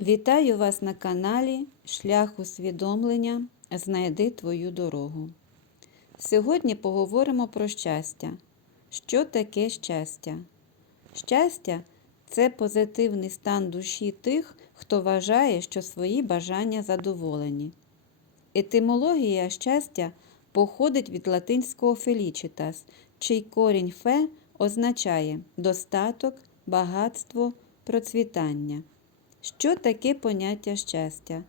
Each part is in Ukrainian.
Вітаю вас на каналі Шлях усвідомлення Знайди твою дорогу. Сьогодні поговоримо про щастя. Що таке щастя? Щастя це позитивний стан душі тих, хто вважає, що свої бажання задоволені. Етимологія щастя походить від латинського фелічитас, чий корінь фе означає достаток, багатство, процвітання. Що таке поняття щастя?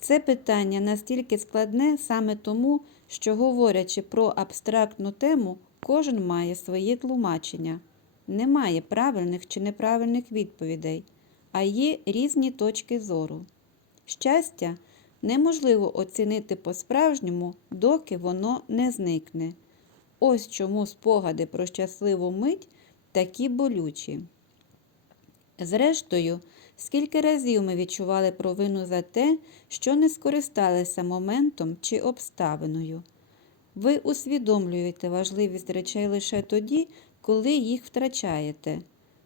Це питання настільки складне саме тому, що, говорячи про абстрактну тему, кожен має своє тлумачення. Немає правильних чи неправильних відповідей, а є різні точки зору. Щастя неможливо оцінити по-справжньому, доки воно не зникне. Ось чому спогади про щасливу мить такі болючі. Зрештою, скільки разів ми відчували провину за те, що не скористалися моментом чи обставиною. Ви усвідомлюєте важливість речей лише тоді, коли їх втрачаєте.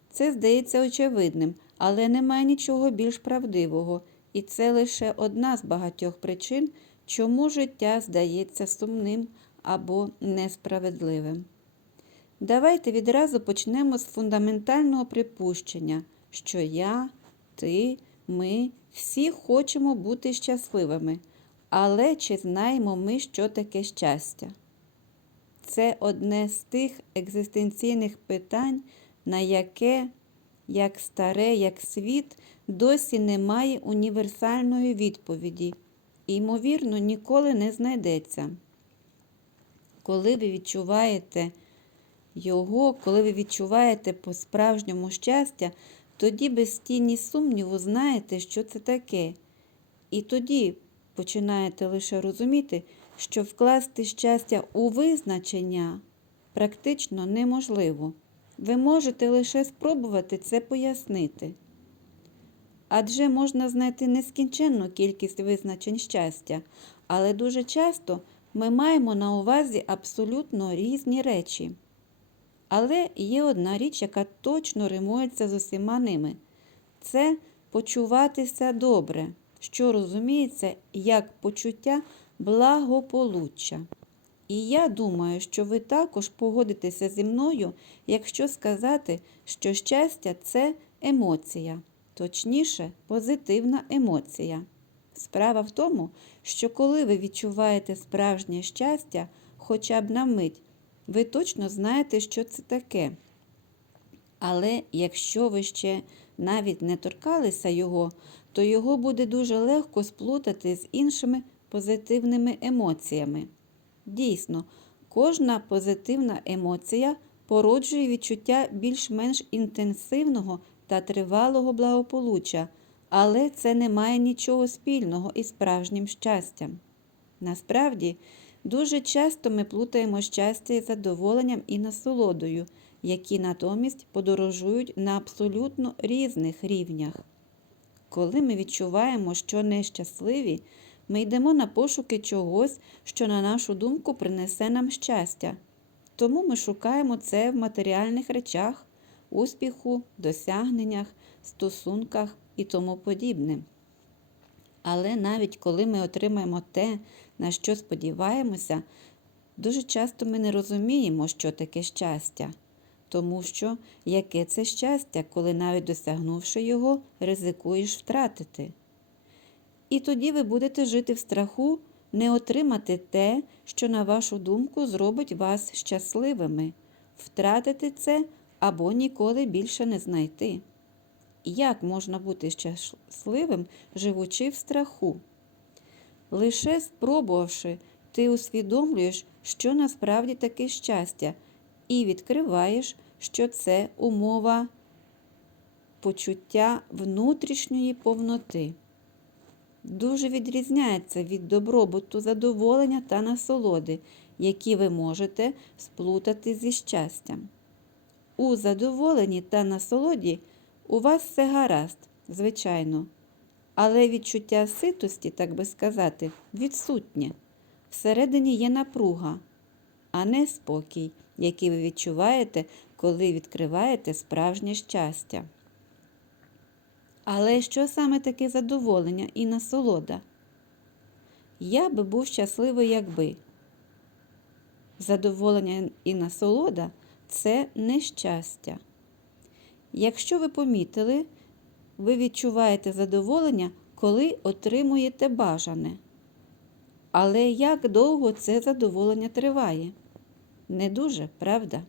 Це здається очевидним, але немає нічого більш правдивого, і це лише одна з багатьох причин, чому життя здається сумним або несправедливим. Давайте відразу почнемо з фундаментального припущення, що я, ти, ми всі хочемо бути щасливими, але чи знаємо ми, що таке щастя? Це одне з тих екзистенційних питань, на яке, як старе, як світ, досі немає універсальної відповіді і, ймовірно, ніколи не знайдеться. Коли ви відчуваєте його, коли ви відчуваєте по-справжньому щастя, тоді без тіні сумніву знаєте, що це таке. І тоді починаєте лише розуміти, що вкласти щастя у визначення практично неможливо. Ви можете лише спробувати це пояснити. Адже можна знайти нескінченну кількість визначень щастя, але дуже часто ми маємо на увазі абсолютно різні речі. Але є одна річ, яка точно римується з усіма ними це почуватися добре, що розуміється як почуття благополуччя. І я думаю, що ви також погодитеся зі мною, якщо сказати, що щастя це емоція, точніше, позитивна емоція. Справа в тому, що коли ви відчуваєте справжнє щастя, хоча б на мить, ви точно знаєте, що це таке. Але якщо ви ще навіть не торкалися його, то його буде дуже легко сплутати з іншими позитивними емоціями. Дійсно, кожна позитивна емоція породжує відчуття більш-менш інтенсивного та тривалого благополуччя, але це не має нічого спільного із справжнім щастям. Насправді, Дуже часто ми плутаємо щастя із задоволенням і насолодою, які натомість подорожують на абсолютно різних рівнях. Коли ми відчуваємо, що нещасливі, ми йдемо на пошуки чогось, що, на нашу думку, принесе нам щастя. Тому ми шукаємо це в матеріальних речах, успіху, досягненнях, стосунках і тому подібне. Але навіть коли ми отримаємо те, на що сподіваємося, дуже часто ми не розуміємо, що таке щастя, тому що яке це щастя, коли навіть досягнувши його, ризикуєш втратити. І тоді ви будете жити в страху не отримати те, що, на вашу думку, зробить вас щасливими, втратити це або ніколи більше не знайти. Як можна бути щасливим, живучи в страху? Лише спробувавши, ти усвідомлюєш, що насправді таке щастя, і відкриваєш, що це умова почуття внутрішньої повноти. Дуже відрізняється від добробуту, задоволення та насолоди, які ви можете сплутати зі щастям. У задоволенні та насолоді у вас все гаразд, звичайно але відчуття ситості, так би сказати, відсутнє. Всередині є напруга, а не спокій, який ви відчуваєте, коли відкриваєте справжнє щастя. Але що саме таке задоволення і насолода? Я би був щасливий, якби. Задоволення і насолода це нещастя. Якщо ви помітили, ви відчуваєте задоволення, коли отримуєте бажане. Але як довго це задоволення триває? Не дуже, правда?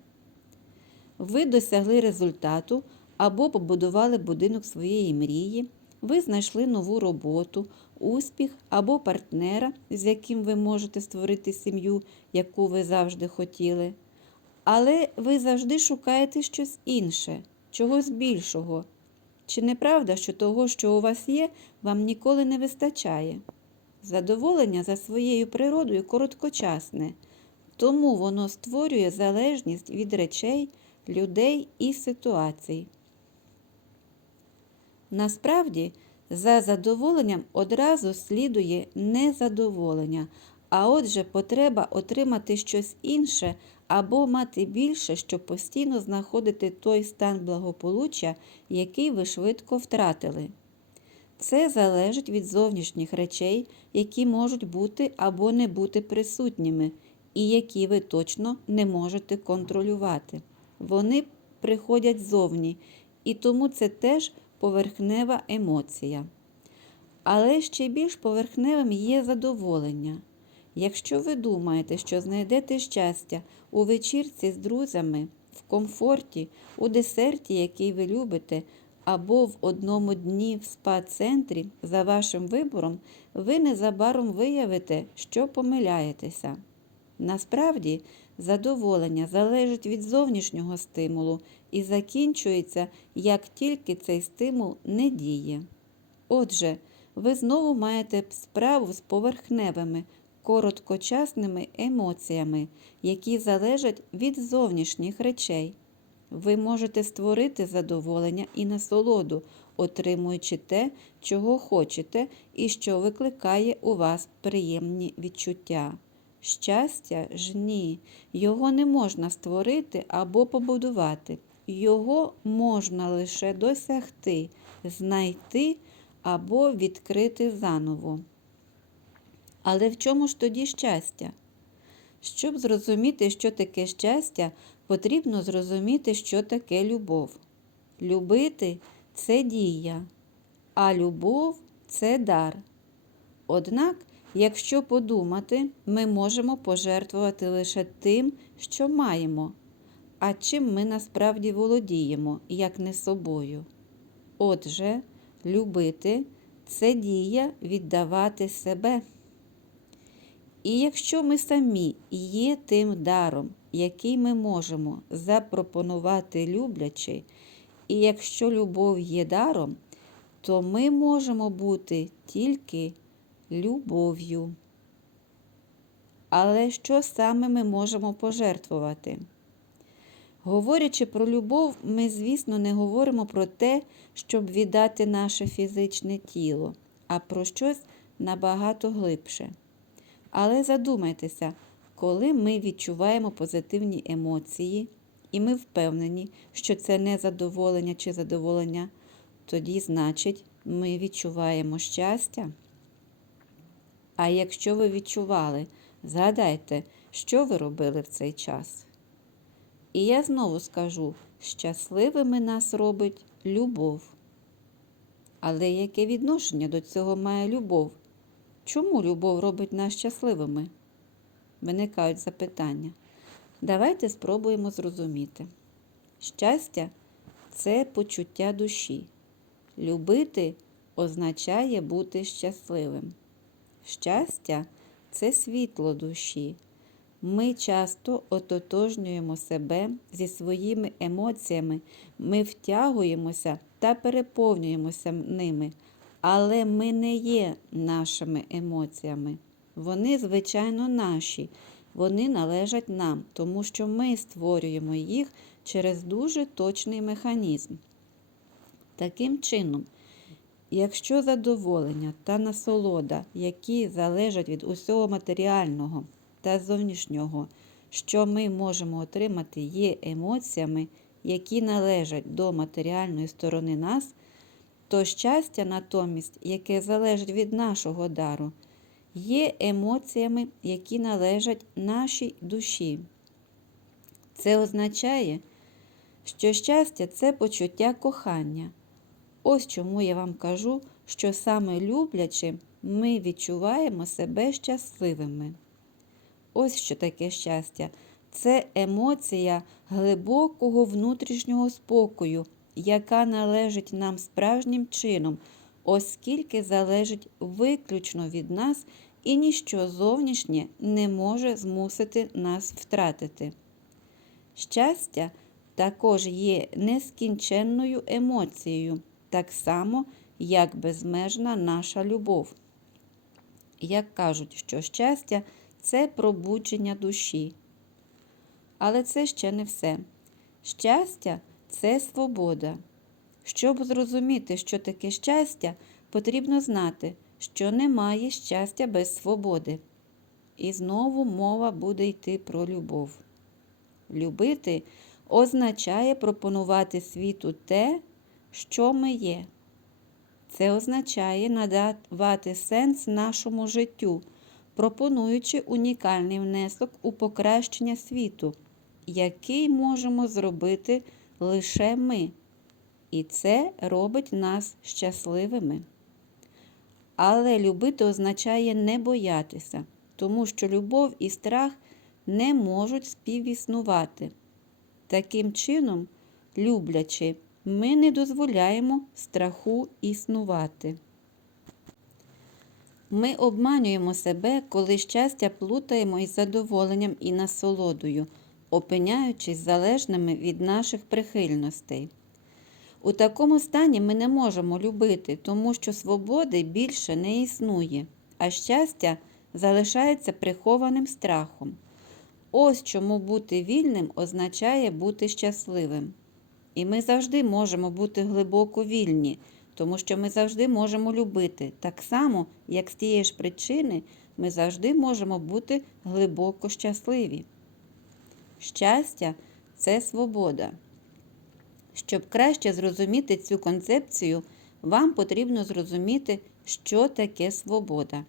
Ви досягли результату або побудували будинок своєї мрії, ви знайшли нову роботу, успіх або партнера, з яким ви можете створити сім'ю, яку ви завжди хотіли. Але ви завжди шукаєте щось інше, чогось більшого. Чи не правда, що того, що у вас є, вам ніколи не вистачає? Задоволення за своєю природою короткочасне, тому воно створює залежність від речей, людей і ситуацій. Насправді, за задоволенням одразу слідує незадоволення, а отже, потреба отримати щось інше або мати більше, щоб постійно знаходити той стан благополуччя, який ви швидко втратили. Це залежить від зовнішніх речей, які можуть бути або не бути присутніми, і які ви точно не можете контролювати. Вони приходять ззовні, і тому це теж поверхнева емоція. Але ще більш поверхневим є задоволення. Якщо ви думаєте, що знайдете щастя у вечірці з друзями, в комфорті, у десерті, який ви любите, або в одному дні в спа-центрі за вашим вибором, ви незабаром виявите, що помиляєтеся. Насправді, задоволення залежить від зовнішнього стимулу і закінчується, як тільки цей стимул не діє. Отже, ви знову маєте справу з поверхневими, короткочасними емоціями, які залежать від зовнішніх речей. Ви можете створити задоволення і насолоду, отримуючи те, чого хочете, і що викликає у вас приємні відчуття. Щастя ж ні, його не можна створити або побудувати. Його можна лише досягти, знайти або відкрити заново. Але в чому ж тоді щастя? Щоб зрозуміти, що таке щастя, потрібно зрозуміти, що таке любов. Любити це дія, а любов це дар. Однак, якщо подумати, ми можемо пожертвувати лише тим, що маємо, а чим ми насправді володіємо, як не собою. Отже, любити це дія віддавати себе. І якщо ми самі є тим даром, який ми можемо запропонувати люблячи, і якщо любов є даром, то ми можемо бути тільки любов'ю. Але що саме ми можемо пожертвувати? Говорячи про любов, ми, звісно, не говоримо про те, щоб віддати наше фізичне тіло, а про щось набагато глибше. Але задумайтеся, коли ми відчуваємо позитивні емоції, і ми впевнені, що це не задоволення чи задоволення, тоді, значить, ми відчуваємо щастя. А якщо ви відчували, згадайте, що ви робили в цей час. І я знову скажу, щасливими нас робить любов. Але яке відношення до цього має любов? Чому любов робить нас щасливими? Виникають запитання. Давайте спробуємо зрозуміти. Щастя це почуття душі. Любити означає бути щасливим. Щастя це світло душі. Ми часто ототожнюємо себе зі своїми емоціями, ми втягуємося та переповнюємося ними, але ми не є нашими емоціями. Вони, звичайно, наші, вони належать нам, тому що ми створюємо їх через дуже точний механізм. Таким чином, якщо задоволення та насолода, які залежать від усього матеріального та зовнішнього, що ми можемо отримати, є емоціями, які належать до матеріальної сторони нас, то щастя натомість, яке залежить від нашого дару, є емоціями, які належать нашій душі. Це означає, що щастя це почуття кохання. Ось чому я вам кажу, що саме люблячи, ми відчуваємо себе щасливими. Ось що таке щастя. Це емоція глибокого внутрішнього спокою, яка належить нам справжнім чином, оскільки залежить виключно від нас і ніщо зовнішнє не може змусити нас втратити. Щастя також є нескінченною емоцією, так само, як безмежна наша любов. Як кажуть, що щастя це пробудження душі. Але це ще не все. Щастя це свобода. Щоб зрозуміти, що таке щастя, потрібно знати, що немає щастя без свободи. І знову мова буде йти про любов. Любити означає пропонувати світу те, що ми є. Це означає надавати сенс нашому життю, пропонуючи унікальний внесок у покращення світу, який можемо зробити лише ми. І це робить нас щасливими. Але любити означає не боятися, тому що любов і страх не можуть співіснувати. Таким чином, люблячи, ми не дозволяємо страху існувати. Ми обманюємо себе, коли щастя плутаємо із задоволенням і насолодою, опиняючись залежними від наших прихильностей. У такому стані ми не можемо любити, тому що свободи більше не існує, а щастя залишається прихованим страхом. Ось чому бути вільним означає бути щасливим. І ми завжди можемо бути глибоко вільні, тому що ми завжди можемо любити, так само, як з тієї ж причини ми завжди можемо бути глибоко щасливі. Щастя це свобода. Щоб краще зрозуміти цю концепцію, вам потрібно зрозуміти, що таке свобода.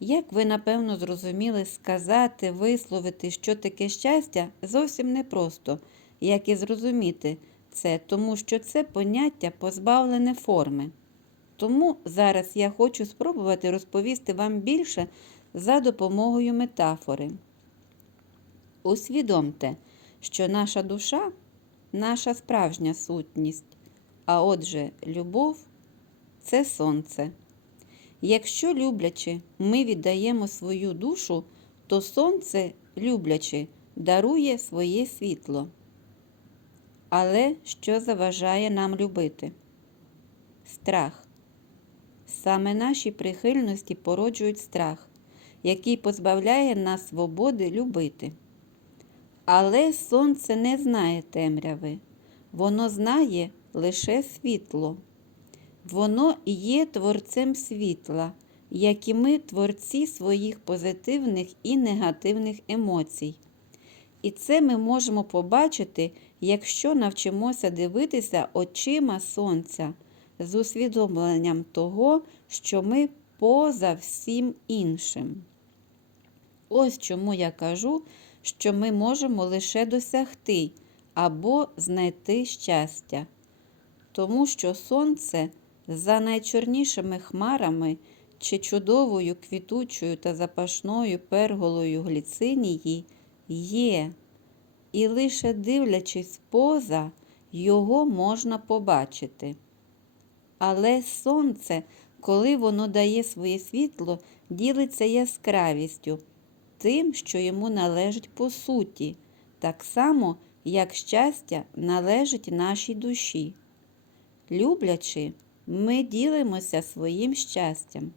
Як ви, напевно, зрозуміли, сказати, висловити, що таке щастя, зовсім непросто, як і зрозуміти це, тому що це поняття позбавлене форми. Тому зараз я хочу спробувати розповісти вам більше за допомогою метафори. Усвідомте, що наша душа наша справжня сутність, а отже, любов це сонце. Якщо люблячи, ми віддаємо свою душу, то сонце, люблячи, дарує своє світло. Але що заважає нам любити? Страх. Саме наші прихильності породжують страх, який позбавляє нас свободи любити. Але сонце не знає темряви, воно знає лише світло. Воно є творцем світла, як і ми творці своїх позитивних і негативних емоцій. І це ми можемо побачити, якщо навчимося дивитися очима сонця з усвідомленням того, що ми поза всім іншим. Ось чому я кажу, що ми можемо лише досягти або знайти щастя, тому що сонце за найчорнішими хмарами чи чудовою квітучою та запашною перголою гліцинії є, і лише дивлячись поза, його можна побачити. Але сонце, коли воно дає своє світло, ділиться яскравістю, тим, що йому належить по суті, так само, як щастя належить нашій душі. Люблячи, ми ділимося своїм щастям.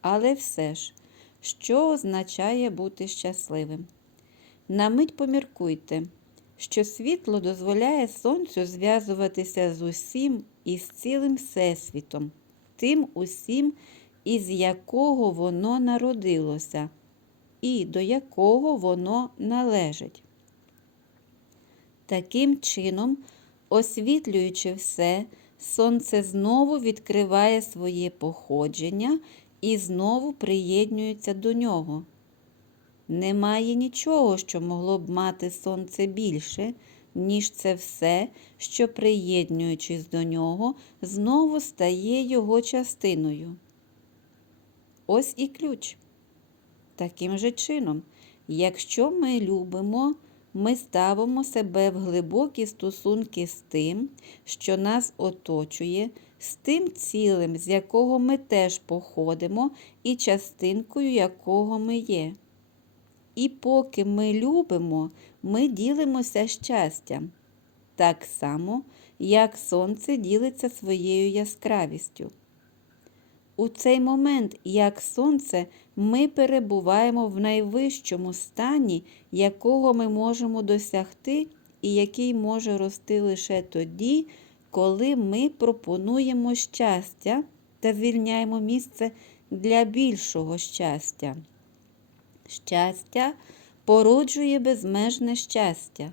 Але все ж, що означає бути щасливим? На мить поміркуйте, що світло дозволяє сонцю зв'язуватися з усім і з цілим Всесвітом, тим усім, із якого воно народилося, і до якого воно належить. Таким чином, освітлюючи все, сонце знову відкриває своє походження і знову приєднується до нього. Немає нічого, що могло б мати сонце більше, ніж це все, що, приєднуючись до нього, знову стає його частиною. Ось і ключ. Таким же чином, якщо ми любимо, ми ставимо себе в глибокі стосунки з тим, що нас оточує, з тим цілим, з якого ми теж походимо, і частинкою якого ми є. І поки ми любимо, ми ділимося щастям, так само, як сонце ділиться своєю яскравістю. У цей момент, як сонце, ми перебуваємо в найвищому стані, якого ми можемо досягти, і який може рости лише тоді, коли ми пропонуємо щастя та звільняємо місце для більшого щастя. Щастя породжує безмежне щастя.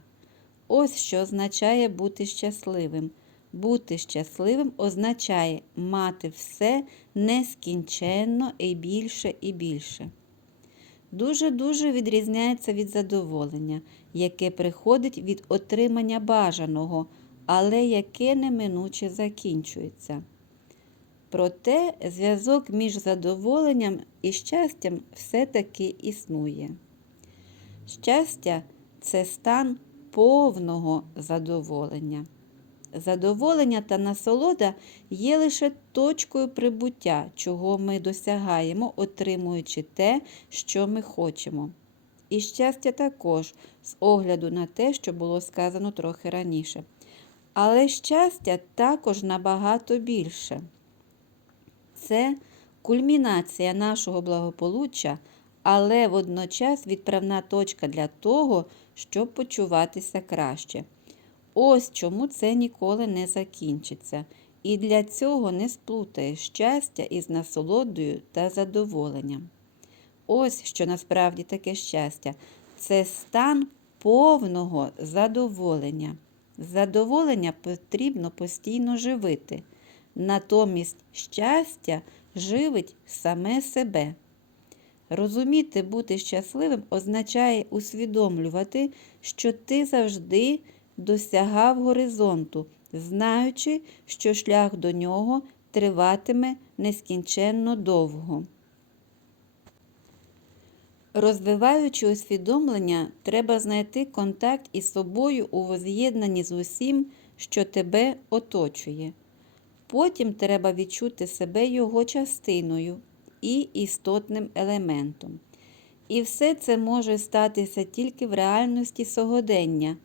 Ось що означає бути щасливим. Бути щасливим означає мати все нескінченно і більше і більше. Дуже-дуже відрізняється від задоволення, яке приходить від отримання бажаного, але яке неминуче закінчується. Проте зв'язок між задоволенням і щастям все-таки існує. Щастя це стан повного задоволення. Задоволення та насолода є лише точкою прибуття, чого ми досягаємо, отримуючи те, що ми хочемо. І щастя також, з огляду на те, що було сказано трохи раніше. Але щастя також набагато більше. Це кульмінація нашого благополуччя, але водночас відправна точка для того, щоб почуватися краще. Ось чому це ніколи не закінчиться. І для цього не сплутає щастя із насолодою та задоволенням. Ось що насправді таке щастя це стан повного задоволення. Задоволення потрібно постійно живити. Натомість щастя живить саме себе. Розуміти бути щасливим означає усвідомлювати, що ти завжди досягав горизонту, знаючи, що шлях до нього триватиме нескінченно довго. Розвиваючи усвідомлення, треба знайти контакт із собою у воз'єднанні з усім, що тебе оточує. Потім треба відчути себе його частиною і істотним елементом. І все це може статися тільки в реальності согодення.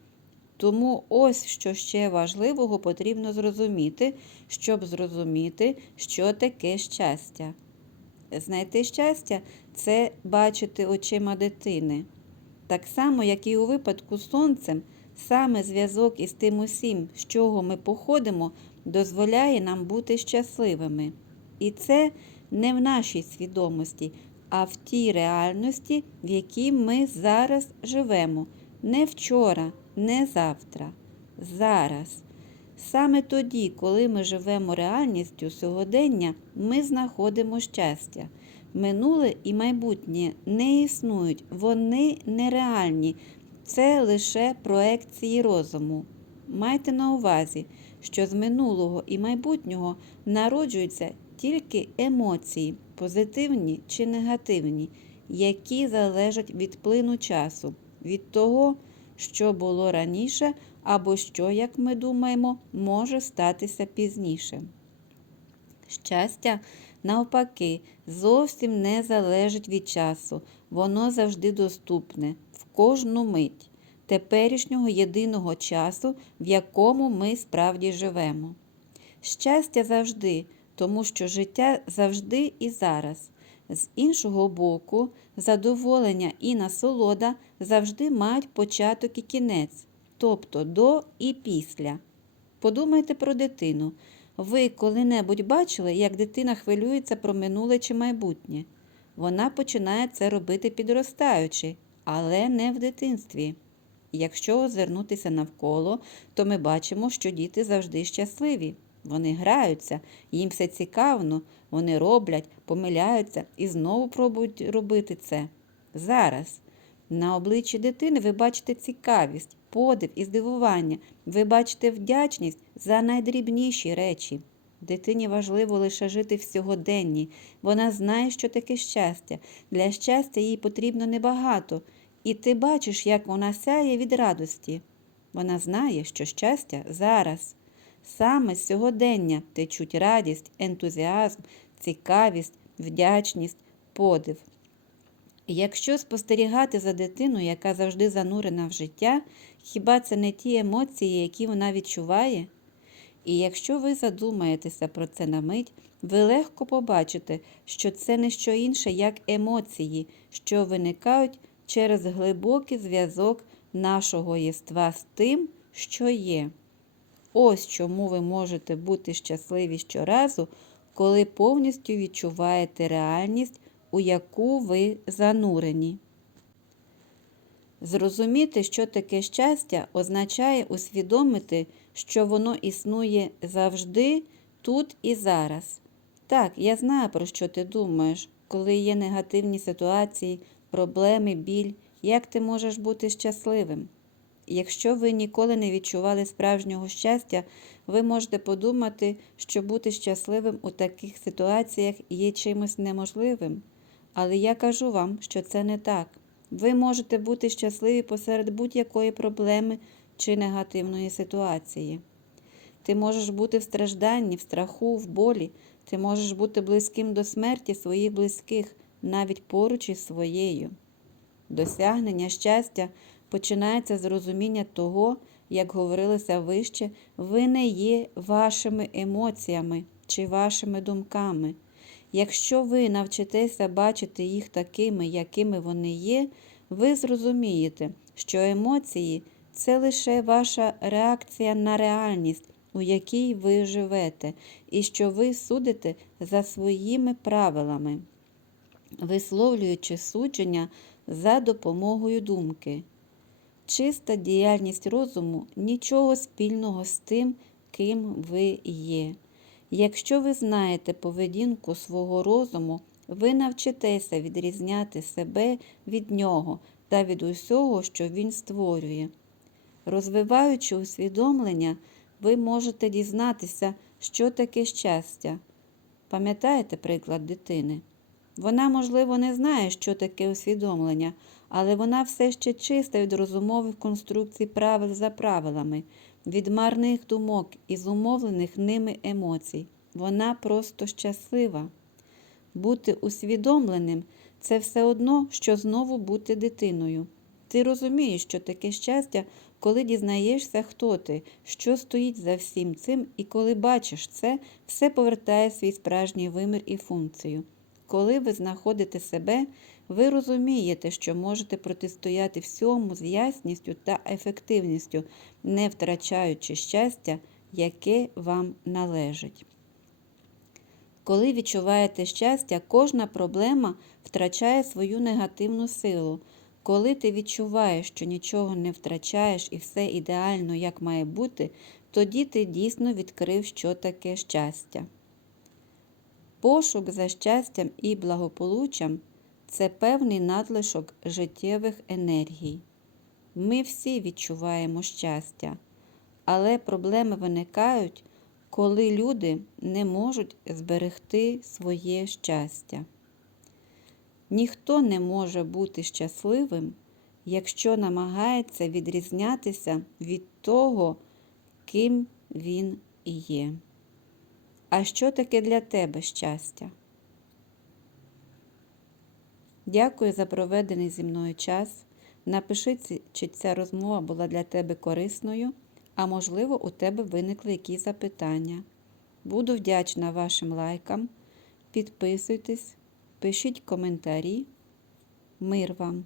Тому ось що ще важливого потрібно зрозуміти, щоб зрозуміти, що таке щастя. Знайти щастя це бачити очима дитини. Так само, як і у випадку з сонцем, саме зв'язок із тим усім, з чого ми походимо, дозволяє нам бути щасливими. І це не в нашій свідомості, а в тій реальності, в якій ми зараз живемо, не вчора, не завтра, зараз. Саме тоді, коли ми живемо реальністю сьогодення, ми знаходимо щастя. Минуле і майбутнє не існують, вони нереальні, це лише проекції розуму. Майте на увазі, що з минулого і майбутнього народжуються тільки емоції, позитивні чи негативні, які залежать від плину часу, від того, що було раніше, або що, як ми думаємо, може статися пізніше. Щастя, навпаки, зовсім не залежить від часу, воно завжди доступне в кожну мить теперішнього єдиного часу, в якому ми справді живемо. Щастя завжди, тому що життя завжди і зараз. З іншого боку, задоволення і насолода завжди мають початок і кінець, тобто до і після. Подумайте про дитину. Ви коли-небудь бачили, як дитина хвилюється про минуле чи майбутнє? Вона починає це робити підростаючи, але не в дитинстві. Якщо озирнутися навколо, то ми бачимо, що діти завжди щасливі. Вони граються, їм все цікаво, вони роблять, помиляються і знову пробують робити це. Зараз. На обличчі дитини ви бачите цікавість, подив і здивування. Ви бачите вдячність за найдрібніші речі. Дитині важливо лише жити в сьогоденні. Вона знає, що таке щастя. Для щастя їй потрібно небагато. І ти бачиш, як вона сяє від радості. Вона знає, що щастя зараз. Саме з сьогодення течуть радість, ентузіазм, цікавість, вдячність, подив. Якщо спостерігати за дитиною, яка завжди занурена в життя, хіба це не ті емоції, які вона відчуває? І якщо ви задумаєтеся про це на мить, ви легко побачите, що це не що інше, як емоції, що виникають через глибокий зв'язок нашого єства з тим, що є. Ось чому ви можете бути щасливі щоразу, коли повністю відчуваєте реальність, у яку ви занурені. Зрозуміти, що таке щастя, означає усвідомити, що воно існує завжди, тут і зараз. Так, я знаю, про що ти думаєш, коли є негативні ситуації, проблеми, біль, як ти можеш бути щасливим. Якщо ви ніколи не відчували справжнього щастя, ви можете подумати, що бути щасливим у таких ситуаціях є чимось неможливим. Але я кажу вам, що це не так. Ви можете бути щасливі посеред будь-якої проблеми чи негативної ситуації. Ти можеш бути в стражданні, в страху, в болі, ти можеш бути близьким до смерті своїх близьких, навіть поруч із своєю. Досягнення щастя починається з розуміння того, як говорилося вище, ви не є вашими емоціями чи вашими думками. Якщо ви навчитеся бачити їх такими, якими вони є, ви зрозумієте, що емоції це лише ваша реакція на реальність, у якій ви живете, і що ви судите за своїми правилами, висловлюючи судження за допомогою думки. Чиста діяльність розуму нічого спільного з тим, ким ви є. Якщо ви знаєте поведінку свого розуму, ви навчитеся відрізняти себе від нього та від усього, що він створює. Розвиваючи усвідомлення, ви можете дізнатися, що таке щастя. Пам'ятаєте приклад дитини? Вона, можливо, не знає, що таке усвідомлення, але вона все ще чиста від розумових конструкцій правил за правилами, від марних думок і зумовлених ними емоцій. Вона просто щаслива. Бути усвідомленим це все одно, що знову бути дитиною. Ти розумієш, що таке щастя, коли дізнаєшся, хто ти, що стоїть за всім цим, і коли бачиш це, все повертає свій справжній вимір і функцію. Коли ви знаходите себе, ви розумієте, що можете протистояти всьому з ясністю та ефективністю, не втрачаючи щастя, яке вам належить. Коли відчуваєте щастя, кожна проблема втрачає свою негативну силу. Коли ти відчуваєш, що нічого не втрачаєш і все ідеально, як має бути, тоді ти дійсно відкрив, що таке щастя. Пошук за щастям і благополуччям це певний надлишок життєвих енергій. Ми всі відчуваємо щастя, але проблеми виникають, коли люди не можуть зберегти своє щастя. Ніхто не може бути щасливим, якщо намагається відрізнятися від того, ким він є. А що таке для тебе щастя? Дякую за проведений зі мною час. Напиши, чи ця розмова була для тебе корисною, а можливо, у тебе виникли якісь запитання. Буду вдячна вашим лайкам. Підписуйтесь, пишіть коментарі. Мир вам!